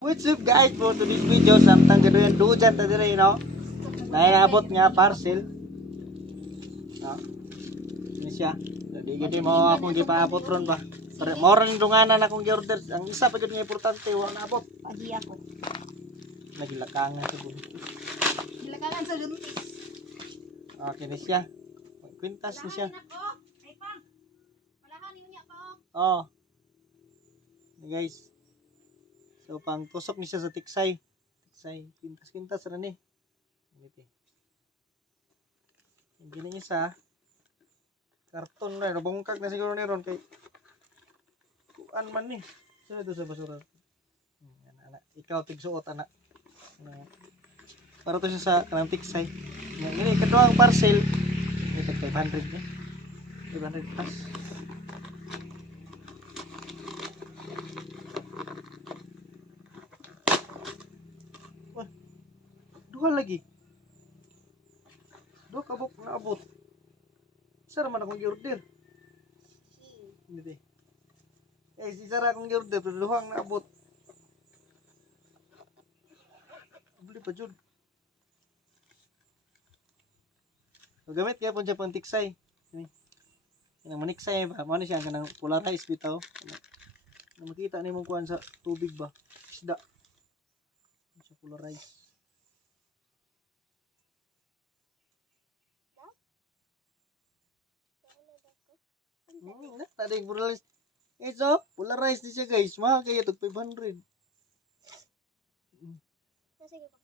What's up guys, for today's video samtang gaduyan dujan ta dire no. Naabot nga parcel. No. Ini siya. Jadi gidi mo akong gipaabot ron ba. Mo ron dunganan akong gi-order. Ang isa pa gid nga importante wa naabot. Pagi ako. Nagilakangan siguro. Gilakangan sa luntis. Okay ni siya. Kwintas ni siya. Ay pang. Malahan niya pa. Oh. Guys. So pang tusok ni siya sa tiksay. Tiksay pintas-pintas ra ni. Ngiti. Hindi niya sa karton na bungkag na siguro ni ron kay kuan man ni. Sino to sa basura? Anak, ikaw tigsuot anak. Para to siya sa kanang tiksay. Ngini kadto ang parcel. Ito 500 ni. 500 plus. Duha lagi. Duha kabok na abot. Sara man akong i-order. Hindi. Si Sara akong i-order pero duha ang naabot. Bili pa jud. Gamit kaya po siya pang tiksay. Yang maniksay ba? Mano siya kanang polarize bitaw. Na makita ni mong kuan sa tubig ba? Isda. Sa polarize. Tadi polarize. So, polarize di siya guys. Mahal kaya ito 500. Sige pa.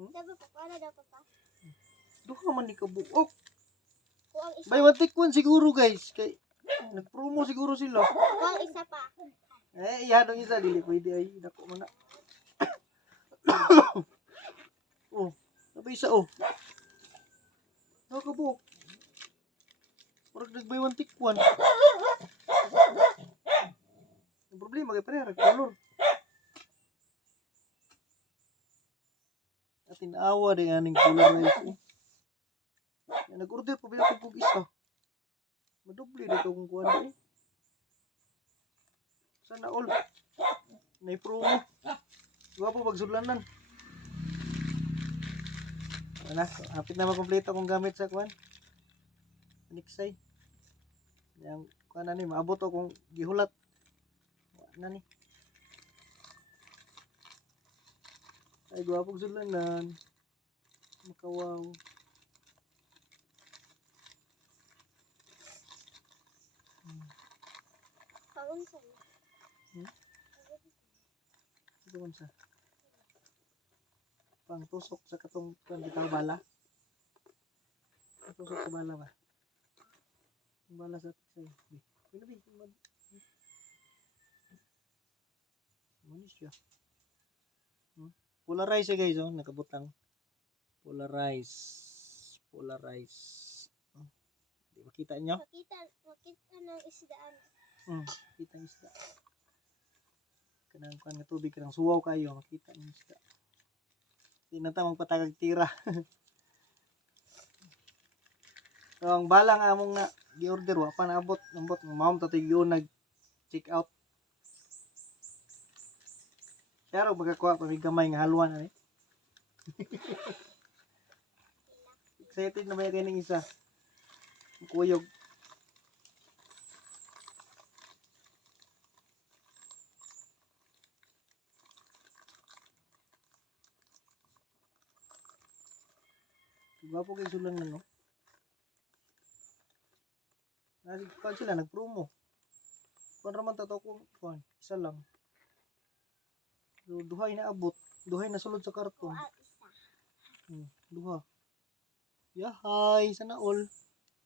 Dapat pa para dapat pa. Duha man di kabuok. Kuang isa. Bay watikwan siguro guys. Kay nagpromo siguro sila. Kuang isa pa. Iya dong isa dili pwede ay dako man na. Oh, sabi isa oh. Nakabuok. Murag nagbay one tikwan. Ang problema kay pare color. Atin awa de aning color rice. Nag-order pa ba ako isa? Madubli dito kung kuha eh. Sana all. May promo. Gwa po pagsudlanan. Wala, hapit na makompleto akong gamit sa kuan. Niksay. Yang kuan na ni maabot akong gihulat. Wala ni. Ay gwa po pagsudlanan. Makawaw. Kaon sa. Ito man sa. Pang tusok sa katong kuan bitaw bala. Tusok sa bala ba? Bala sa tiksay. Binabi. Manis siya. Polarize guys oh, nakabutang. Polarize. Di makita nyo? Makita ng isdaan. Kita ng isda. Kanang kuan nga tubig kanang suwaw kayo, makita ng isda. Di na ta magpatagag tira. So ang bala nga among na gi-order wa pa naabot, nambot mao ta tigyo nag check out. Pero magkakuha pa may gamay nga haluan ani. Excited na ba yung isa? Kuyog. Gwapo kayo sulang na no? Kuhan sila, nag-promo. Kuhan raman tataw ko, kuhan, isa lang. So, duhay na abot. Duhay na sulod sa karton. Kuang isa. Duha. Yahay, sana all.